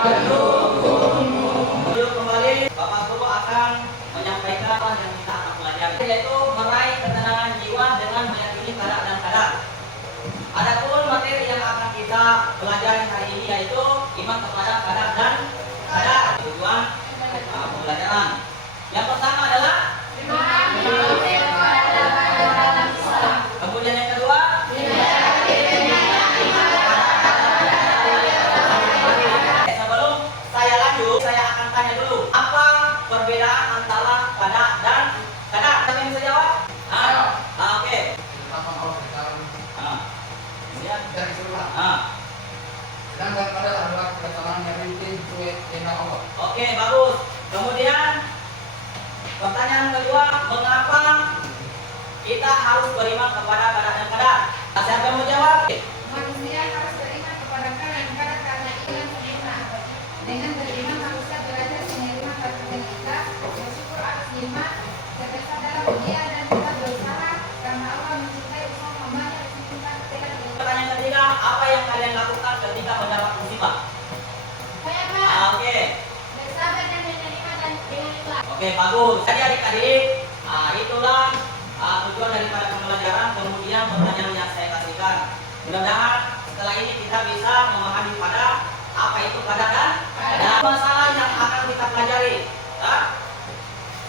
Yuk kembali, Bapak Guru akan menyampaikan apa yang kita akan pelajari, yaitu meraih ketenangan jiwa dengan meyakini qada dan qadar. Adapun materi yang akan kita pelajari hari ini yaitu iman kepada qada dan qadar. Tujuan pembelajaran yang pertama adalah kemudian yang kedua sebelum saya lanjut, saya akan tanya dulu apa perbedaan antara qada dan qadar. Siapa yang bisa jawab? Oke. Sedangkan qadar adalah ketenangan yang rinci sesuai dengan Allah. Oke, bagus. Kemudian pertanyaan kedua, mengapa kita harus beriman kepada qada dan qadar? Siapa yang mau jawab? Manusia harus beriman kepada qada dan qadar karena iman sempurna. Dengan beriman manusia belajar menerima takdir kita, bersyukur atas nikmat, terdesak dalam ujian dan kita berusaha karena Allah mencintai usaha hamba-Nya meskipun tidak. Pertanyaan ketiga, apa yang kalian lakukan ketika mendapat musibah? Saya Pak, Oke. bersabar dan menerima dan dengan ikhlas. Oke, bagus. Jadi adik-adik, itulah tujuan daripada pembelajaran. Kemudian pertanyaan yang saya kasihkan. Mudah-mudahan setelah ini kita bisa memahami pada apa itu qada dan qadar. Masalah yang akan kita pelajari. Ya.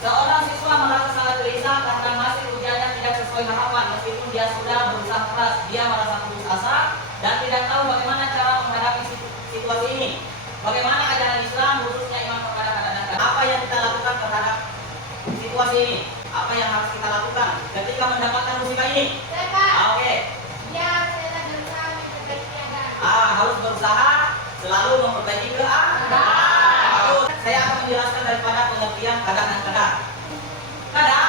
Seorang siswa merasa sangat gelisah karena masih ujiannya tidak sesuai harapan. Meskipun dia sudah berusaha keras, dia merasa putus asa dan tidak tahu bagaimana cara menghadapi situasi ini. Bagaimana ajaran Islam khususnya iman kepada qada dan qadar. Apa yang kita lakukan terhadap situasi ini? Apa yang harus kita lakukan ketika mendapatkan musibah ini? Saya Pak, Oke. ya saya berusaha memperbaiki keadaan. Harus berusaha selalu memperbaiki keadaan. Bagus. Saya akan menjelaskan daripada pengertian qada dan qadar. Qada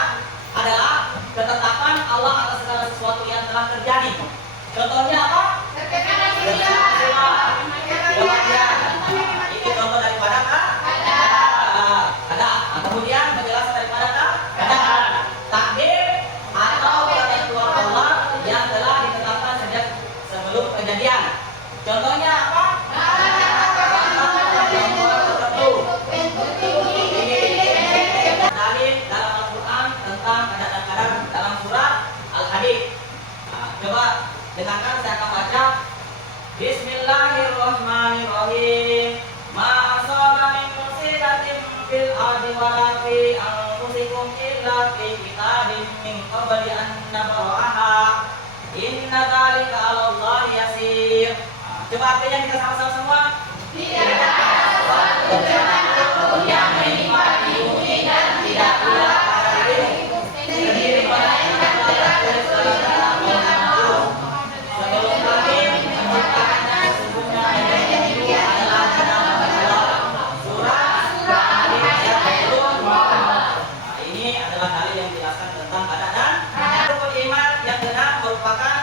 adalah ketetapan Allah atas segala sesuatu yang telah terjadi. Contohnya apa? Terkadang Kematian. Itu contoh daripada qada. Kemudian penjelasan daripada qada. Takdir atau ketentuan Allah yang telah ditetapkan sejak sebelum kejadian. Contohnya apa? Dalil dalam Al-Quran tentang qada dan qadar dalam surat Al-Hadid. Coba dengarkan, saya akan baca. Bismillahirrahmanirrahim. Ma asaba min musibatin fil ardi wa la fi anfusikum illa fi kitabim min qabli an nabra'aha. Inna dzalika 'ala Allahi yasir. Coba artinya kita sama-sama semua. tidak ada sesuatu yang menimpa di bumi dan tidak pula pada diriku sendiri melainkan telah tertulis dalam kitab. Sebelum kami menciptakan dan sesungguhnya yang itu adalah dalam surat ayat 20. Ini adalah dalil yang menjelaskan tentang qada dan qadar. Rukun iman yang benar merupakan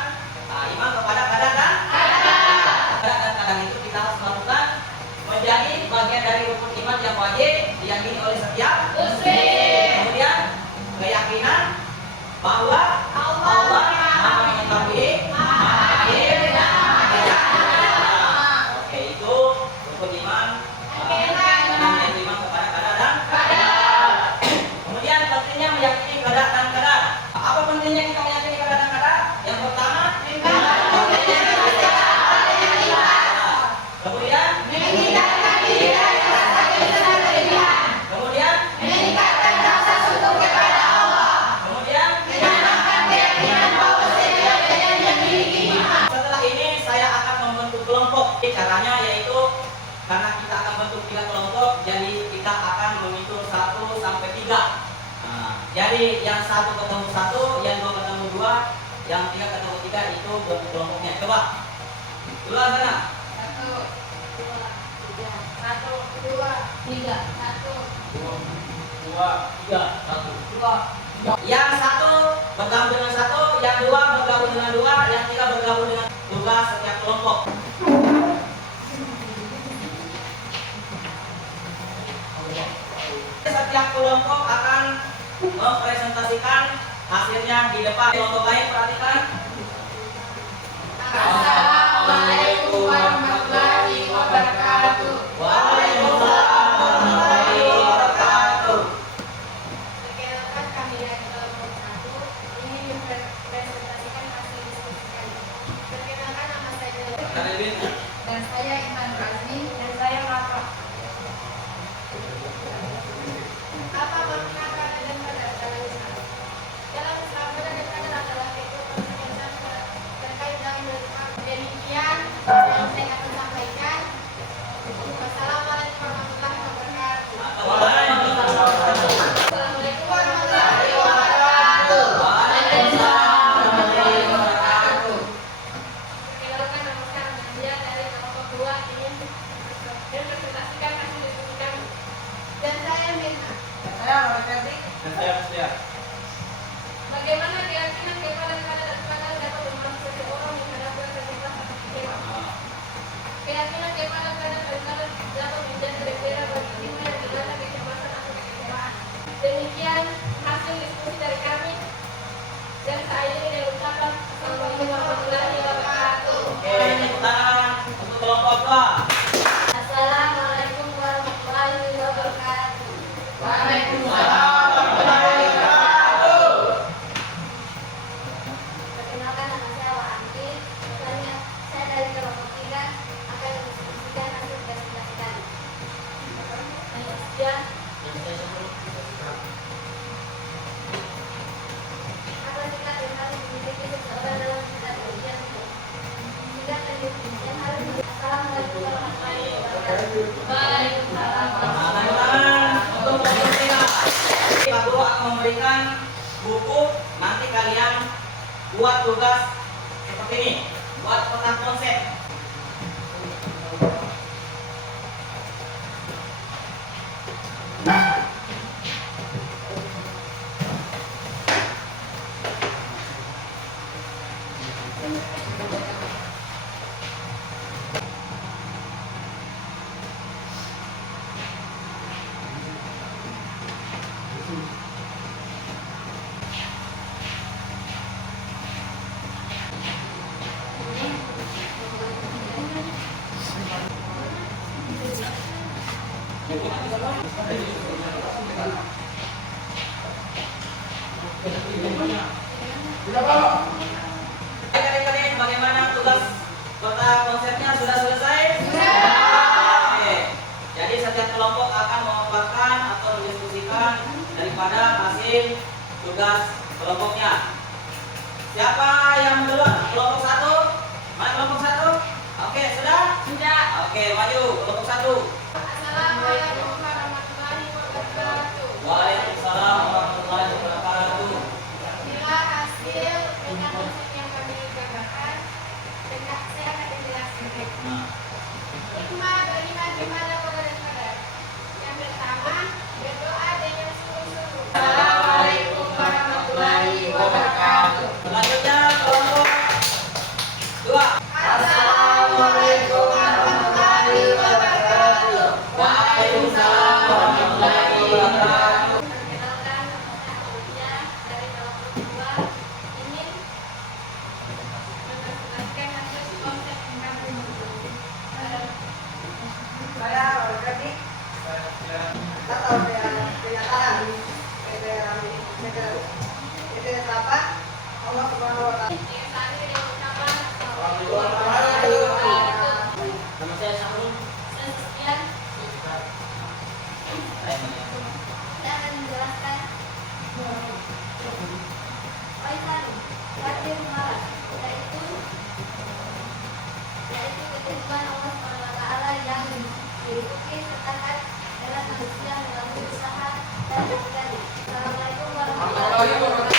iman kepada qada dan qadar itu kita harus melakukan menjadi bagian dari rukun iman yang wajib diyakini oleh setiap muslim. Kemudian keyakinan bahwa Allah Maha mengetahui, Maha hadir dan Maha bijaksana. Oke, itu rukun iman. Iman kepada qada dan qadar. Kemudian pentingnya meyakini qada dan qadar. Apa pentingnya kita meyakini qada dan qadar? Yang pertama, kemudian Meningkatkan diri dari rasa gelisah dan kelebihan. kemudian Meningkatkan rasa syukur kepada Allah. kemudian Menanamkan keyakinan bahwa setiap kejadian memiliki hikmah. setelah ini saya akan membentuk kelompok. Caranya yaitu karena kita akan bentuk 3 kelompok, jadi kita akan menghitung 1 sampai 3. Jadi yang 1 ketemu 1, yang 2 ketemu 2, yang 3 ketemu 3 itu bentuk kelompoknya. Coba duluan sana. 1, 2, 3. 1, 2, 3, 1. Yang 1 bergabung dengan 1, yang 2 bergabung dengan 2, yang 3 bergabung dengan tugas setiap kelompok. Setiap kelompok akan mempresentasikan hasilnya di depan. Kelompok lain perhatikan. Assalamualaikum warahmatullahi wabarakatuh. Waalaikumsalam Selena. Saya Roy Ferdi. Dan saya Muslia. Bagaimana keyakinan kepada dan pandangan dapat membantu seseorang menghadapi kesempatan kecewa? Keyakinan kepada dan pandangan dapat menjadi bendera bagi jiwa yang dilanda kecemasan atau kekecewaan. Demikian hasil diskusi dari kami. Dan saya ini dengan ucapan Assalamualaikum warahmatullahi wabarakatuh. Oke, tepuk tangan untuk kelompok 2. Assalamualaikum warahmatullahi wabarakatuh. Waalaikumsalam warahmatullahi wabarakatuh. Perkenalkan, nama saya Wanti. Saya dari kelompok 3 akan mendiskusikan hasil presentasi kami. Sekian. Apa sikap yang harus dimiliki seseorang dalam kita berujian? Sikap yang harus Assalamualaikum warahmatullahi wabarakatuh. Waalaikumsalam. Tepuk tangan untuk kelompok 3. Pak Guru akan memberikan buku, nanti kalian buat tugas seperti ini, buat kotak konsep. Sudah Pak. Adik-adik, bagaimana tugas kotak konsepnya? Sudah selesai? Oke. Jadi setiap kelompok akan memaparkan atau mendiskusikan daripada hasil tugas kelompoknya. Siapa yang duluan? Kelompok 1? Mana kelompok 1? Oke, sudah? Sudah. Oke, maju kelompok 1. Assalamualaikum warahmatullahi wabarakatuh. Waalaikumsalam warahmatullahi wabarakatuh. Inilah hasil dengan konsep yang kami gambarkan. Dengan saya akan menjelaskan. Nah, Hikmah beriman kepada Allah dan Qadar. Yang pertama, berdoa dengan sungguh-sungguh. Assalamualaikum warahmatullahi wabarakatuh. selanjutnya kelompok 2. Assalamualaikum warahmatullahi wabarakatuh. Waalaikumsalam warahmatullahi wabarakatuh. Perkenalkan, nama saya Aulia dari kelompok 2 ingin mempresentasikan hasil konsep yang kami membuat. Saya Roy Ferdi. Kita tahu kenyataan PT apa? Allah Subhanahu Wa Taala. Dengan saat ini dengan ucapan Assalamualaikum warahmatullahi wabarakatuh. Nama saya Sahrul. Saya sekian, Saya menjadi saya akan menjelaskan Waisan Hadir Malas, yaitu ketentuan Allah SWT yang diikuti sertakan dalam manusia melalui usaha dan berkali. Assalamualaikum warahmatullahi wabarakatuh.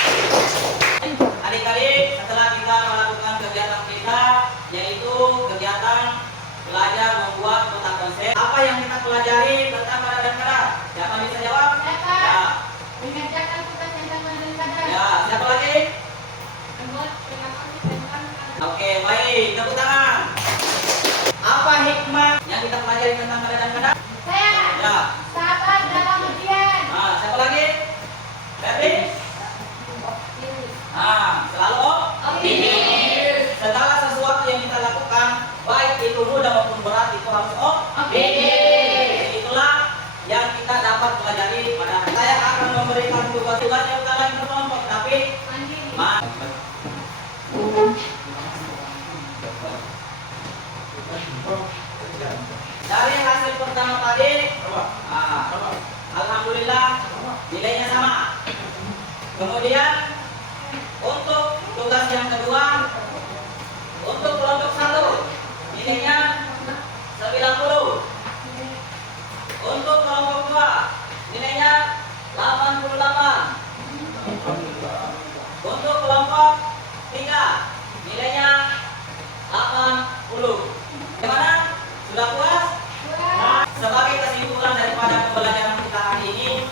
adik-adik, setelah kita melakukan kegiatan kita, yaitu kegiatan belajar membuat kotak konsep. Apa yang kita pelajari tentang kada dan kada? Siapa bisa jawab? Siapa? Ya. Mengerjakan tugas yang sama dan kadar. Ya, siapa lagi? Membuat pengakuan tentang Oke, baik, tepuk tangan. Apa hikmah yang kita pelajari tentang kada dan kada? saya. Ya. Sabar dalam ujian. Nah, siapa lagi? Ferdi? Nah, selalu optimis. Segala sesuatu yang kita lakukan, baik itu mudah maupun berat, itu harus optimis. Itulah yang kita dapat pelajari pada hari. Saya akan memberikan tugas-tugas yang bukan lagi berkelompok, tapi Mandiri. dari hasil pertama tadi, alhamdulillah nilainya sama. Kemudian untuk tugas yang kedua, untuk kelompok 1 nilainya 90. Untuk kelompok 2 nilainya 88. Untuk kelompok 3 nilainya 80. Gimana? Sudah puas? Sebagai kesimpulan daripada pembelajaran kita hari ini,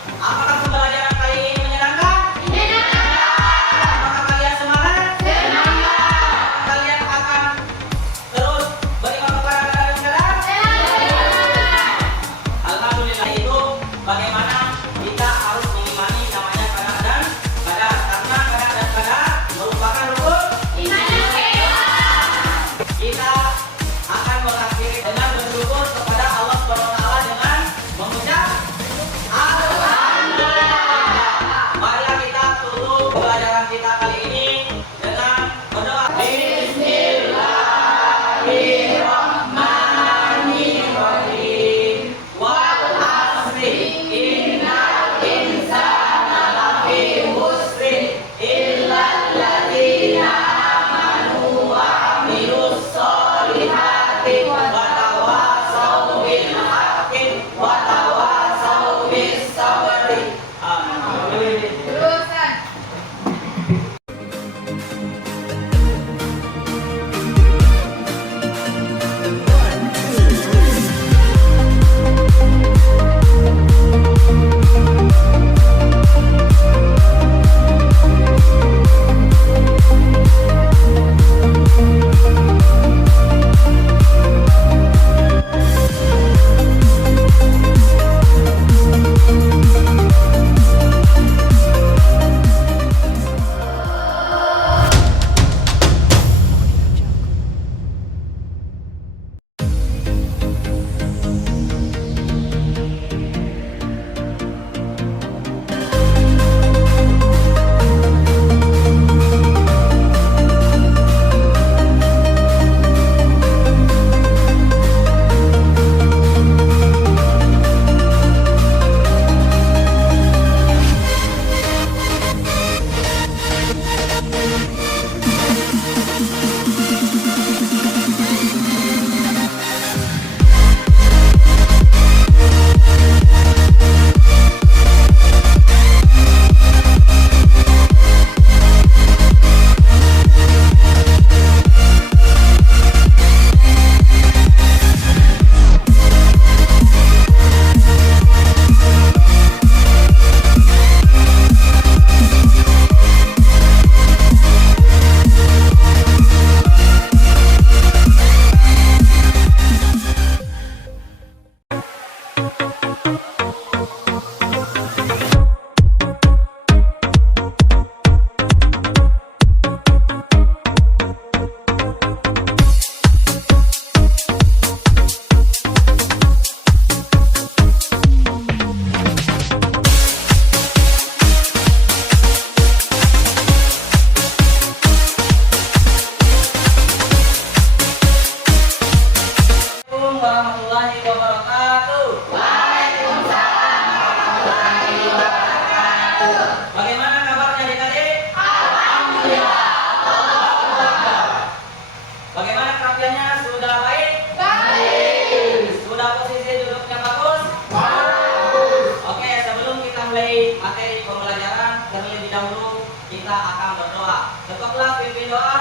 doa. Ketuklah pimpin doa.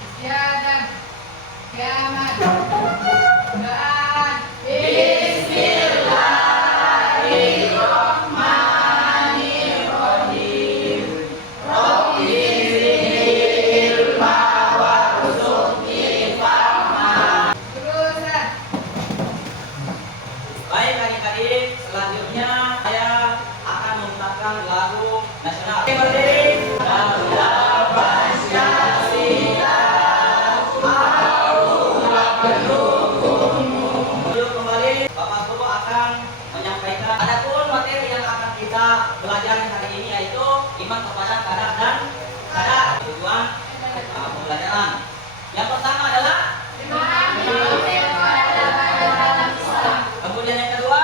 Istiadat. Kiamat. Doa. Terusan. Baik adik-adik, selanjutnya saya akan memutarkan lagu nasional. Oke, berdiri. Yuk kembali, Bapak Guru akan menyampaikan. Adapun materi yang akan kita belajar hari ini yaitu iman kepada qadar dan qadar. Tujuan pembelajaran. Yang pertama adalah kemudian yang kedua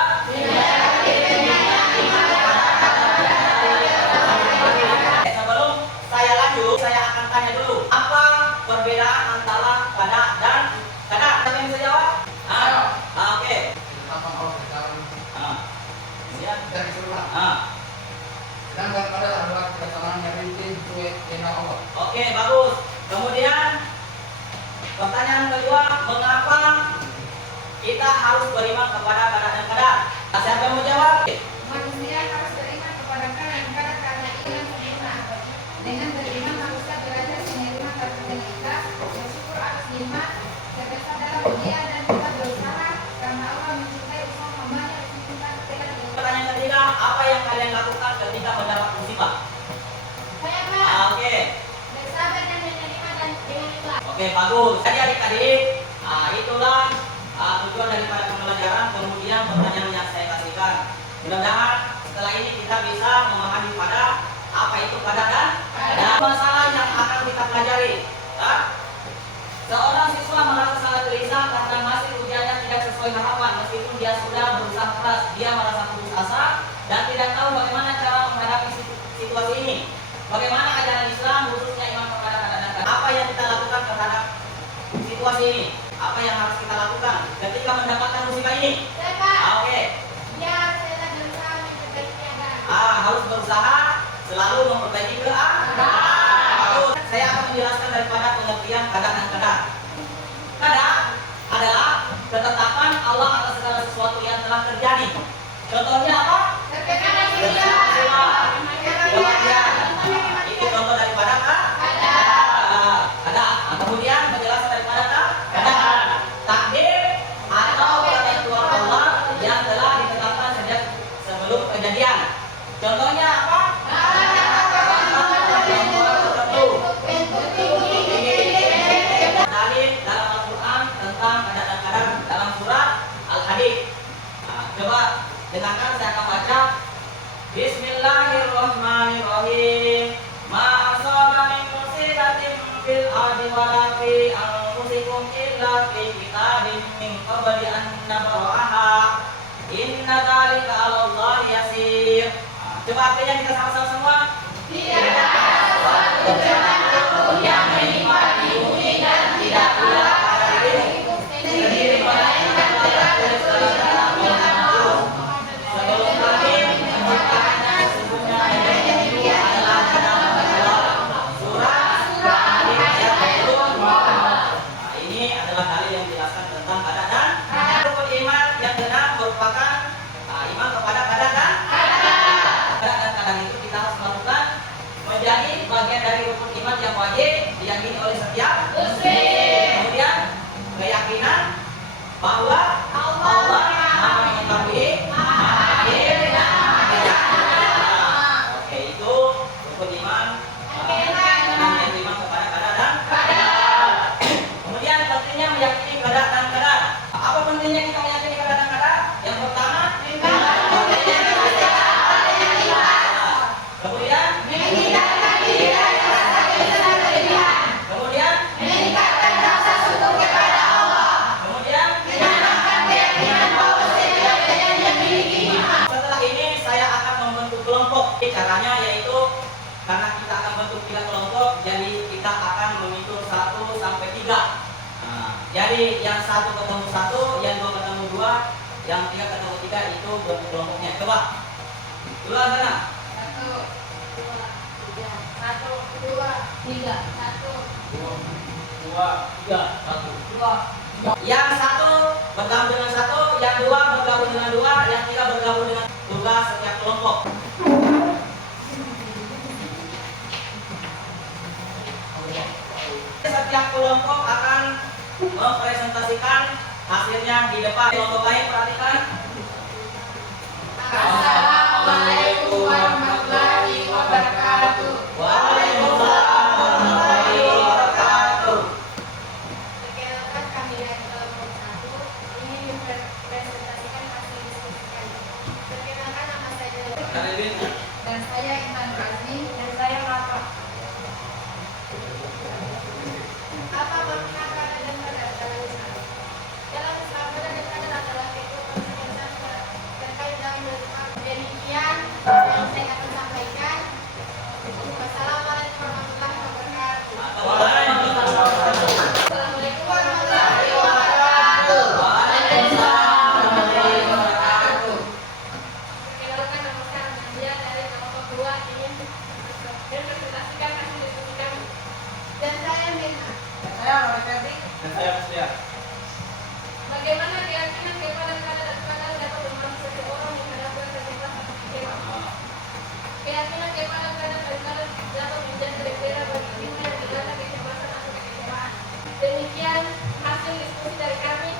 sebelum saya lanjut, saya akan tanya dulu apa perbedaan antara qadar dan qadar. Siapa yang bisa jawab? Oke. Ketetapan Allah di dalam Siap. dan surga. Ah, Sedangkan qadar adalah ketentuan yang rinci sesuai kehendak Allah. Oke, bagus. Kemudian pertanyaan kedua, mengapa kita harus beriman kepada qadar dan qadar? Siapa yang mau jawab? Manusia harus beriman kepada qadar dan qadar karena iman sempurna. Dengan beriman manusia belajar menerima takdir Allah, bersyukur atas nikmat, terbesar dalam dunia dan kita berusaha karena Allah mencintai usaha hamba-Nya disempurnakan dengan Pertanyaan ketiga, apa yang kalian lakukan ketika mendapat musibah? Oke. bersabar dan menerima dan dengan ikhlas. Oke, bagus. Jadi adik-adik, itulah tujuan daripada pembelajaran. Kemudian pertanyaan yang saya kasihkan. Mudah-mudahan setelah ini kita bisa memahami pada apa itu qadar dan qadar. Masalah yang akan kita pelajari. Ya. Seorang siswa merasa sangat gelisah karena masih ujiannya tidak sesuai harapan. Meskipun dia sudah berusaha keras, dia merasa putus asa dan tidak tahu bagaimana cara menghadapi situasi ini. Bagaimana ajaran Islam khususnya iman kepada qadar dan qadar. Apa yang kita lakukan terhadap situasi ini? Apa yang harus kita lakukan ketika mendapatkan musibah ini? Oke. Harus berusaha selalu memperbaiki keadaan. Saya akan menjelaskan daripada pengertian qadar dan qadar. Qadar adalah ketetapan Allah atas segala sesuatu yang telah terjadi. Contohnya apa? Kematian. Itu contoh daripada qadar. Kemudian penjelasan daripada qadar. Takdir atau ketentuan Allah yang telah ditetapkan sejak sebelum kejadian. Contohnya apa? Dalil dalam Al-Quran tentang qadar dan qadar dalam surat Al-Hadid. Coba dengarkan, saya akan baca. Bismillahirrahmanirrahim. Ma asaba min musibatin fil ardi wala fi anfusikum illa fi kitabin min qabli an nabra'aha. Inna dzalika 'ala Allah yasir. Coba artinya kita sama-sama semua. Tidak ada suatu kebenaran yang menimpa di bumi dan tidak pula pada dirimu sendiri melainkan telah tersedia sebelum kami menciptakannya. Sesungguhnya yang itu adalah nama Allah. Surah ayat 20. Ini adalah dalil yang menjelaskan tentang qadar dan qadar. Rukun iman yang benar merupakan iman kepada qadar dan qadar dan qadar itu kita harus melakukan menjadi bagian dari rukun iman yang wajib diyakini oleh setiap muslim. Kemudian keyakinan bahwa Allah Maha mengetahui, Maha adil dan Maha bijaksana. Oke, itu rukun iman yang iman kepada qadar dan qadar. Kemudian pentingnya meyakini qadar dan qadar. Apa pentingnya kita meyakini qadar dan qadar? Yang pertama, kemudian meninggalkan diri dari rasa kesenangan berlebihan. Kemudian meningkatkan rasa syukur kepada Allah. Kemudian menanamkan keyakinan bahwa setiap bagian yang memiliki iman. Setelah ini saya akan membentuk kelompok. Caranya yaitu karena kita akan bentuk 3 kelompok, jadi kita akan menghitung 1 sampai 3. Jadi yang 1 ketemu 1, yang 2 ketemu 2, yang 3 ketemu 3 itu bentuk kelompoknya. Coba. Duluan sana. 1, 2, Satu, dua, tiga, satu. Yang satu bergabung dengan satu, yang dua bergabung dengan dua, yang tiga bergabung dengan tugas setiap kelompok. Setiap kelompok akan mempresentasikan hasilnya di depan. Kelompok lain perhatikan. Assalamualaikum warahmatullahi wabarakatuh. Waalaikumsalam warahmatullahi wabarakatuh. Perkenalkan, kami dari kelompok 1 ingin mempresentasikan hasil diskusi kami. Perkenalkan, nama saya dan saya Iman Razmi dan saya Rafa. Apa makna kata dan pada dalam Islam? Dalam Islam, pada dan pada adalah konsekuensi terkait dengan demikian yang saya akan sampaikan. Wassalamualaikum warahmatullahi wabarakatuh. Assalamualaikum warahmatullahi wabarakatuh. Perkenalkan, nama saya Nadia dari kelompok 2 ingin mempresentasikan hasil diskusi kami. Dan saya Mirna. Saya Roy Ferdi. Bagaimana keyakinan kepada kadar dan kadar dapat membantu seseorang menghadapi aktivitas aktivitas? Keyakinan kepada kadar dan kadar dapat menjadi pembeda bagi kita yang dilanda kecemasan atau kekecewaan. Demikian hasil diskusi dari kami.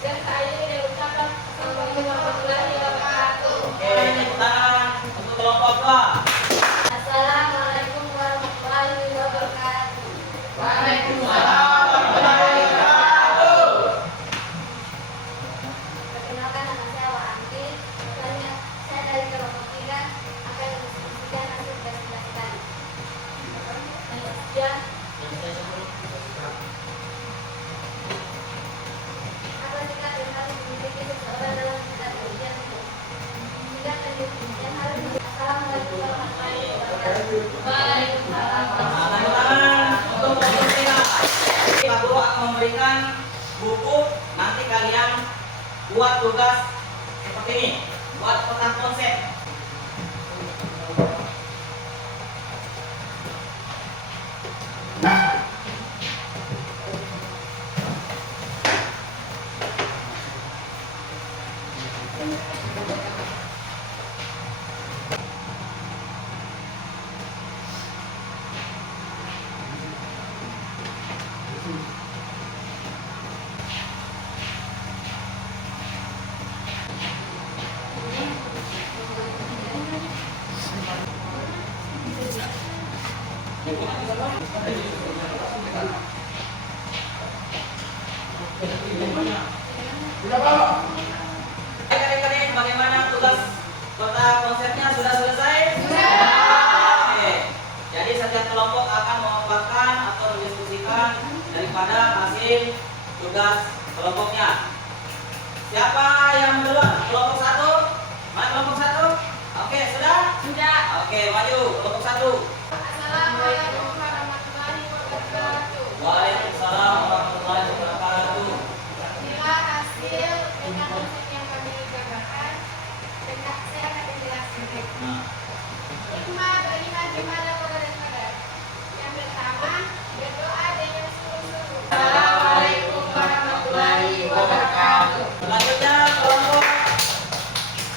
Dan saya ini dengan ucapan Assalamualaikum warahmatullahi wabarakatuh. Oke, tepuk tangan untuk kelompok dua. Assalamualaikum warahmatullahi wabarakatuh. Waalaikumsalam warahmatullahi wabarakatuh. Perkenalkan, nama saya Waanti. Saya dari kelompok 3 akan mendiskusikan hasil presentasi kami. Dan apa sikap yang harus dimiliki seseorang dalam tindak ujian itu? Tindak yang harus Assalamualaikum warahmatullahi wabarakatuh. Waalaikumsalam. Tepuk tangan untuk kelompok tiga. Pak Guru akan memberikan buku, nanti kalian buat tugas seperti ini, buat peta konsep. Adik-adik, bagaimana tugas peta konsepnya? Sudah selesai? Oke. Jadi setiap kelompok akan memaparkan atau mendiskusikan daripada hasil tugas kelompoknya. Siapa yang duluan? Kelompok 1? Mana kelompok 1? Oke, sudah? Sudah. Oke, maju kelompok 1. Assalamualaikum warahmatullahi wabarakatuh. Waalaikumsalam warahmatullahi wabarakatuh. Inilah hasil dengan konsep yang kami gambarkan. Saya akan menjelaskan. Nah, Hikmah beriman kepada Allah dan Qadar. Yang pertama, berdoa dengan sungguh-sungguh. Assalamualaikum warahmatullahi wabarakatuh. selanjutnya kelompok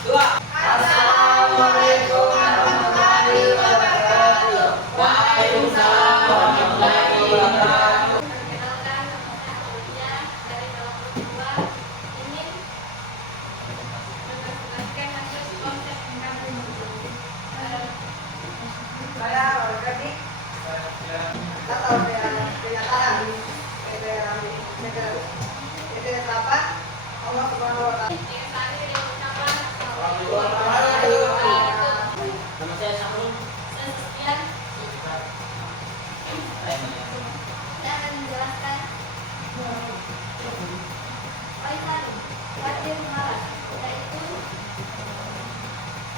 2. Assalamualaikum warahmatullahi wabarakatuh. Waalaikumsalam warahmatullahi wabarakatuh. Perkenalkan, nama saya Aulia dari kelompok 2 ingin mempresentasikan hasil konsep yang kami Saya Roy Ferdi. Kita tahu kenyataan negara 8 Allah Subhanahu wa taala. Yang tadi dengan ucapan Nama saya Syahrul. saya Sekian, saya akan menjelaskan Waisan wajib malas,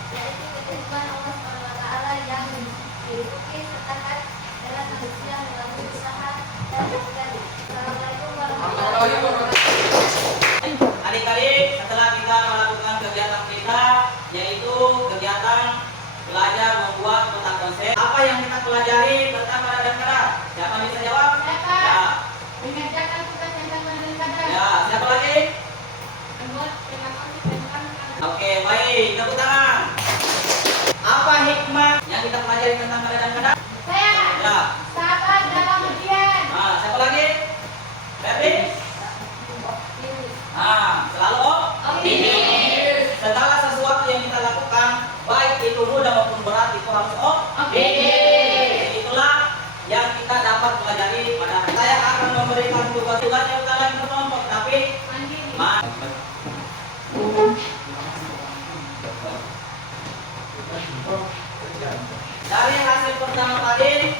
yaitu ketentuan Allah Subhanahu wa taala yang diikuti sertakan dalam manusia melalui usaha dan berdikari. Assalamualaikum warahmatullahi wabarakatuh. Adik-adik, setelah kita melakukan kegiatan kita, yaitu kegiatan belajar membuat peta konsep, apa Apa yang kita pelajari tentang kadang-kadang? Siapa bisa jawab? Siapa? Ya. Mengerjakan tugas yang kadang-kadang. Ya, siapa lagi? Membuat relasi tentang Oke, baik. Tepuk tangan. Apa hikmah yang kita pelajari tentang kadang-kadang? saya. Ya. Sabar dalam ujian. Nah, siapa lagi? Berarti? Selalu optimis. Segala sesuatu yang kita lakukan, baik itu mudah maupun berat, itu harus optimis. Itulah yang kita dapat pelajari pada hari. Saya akan memberikan tugas-tugas yang kalian berkelompok, tapi dari hasil pertama tadi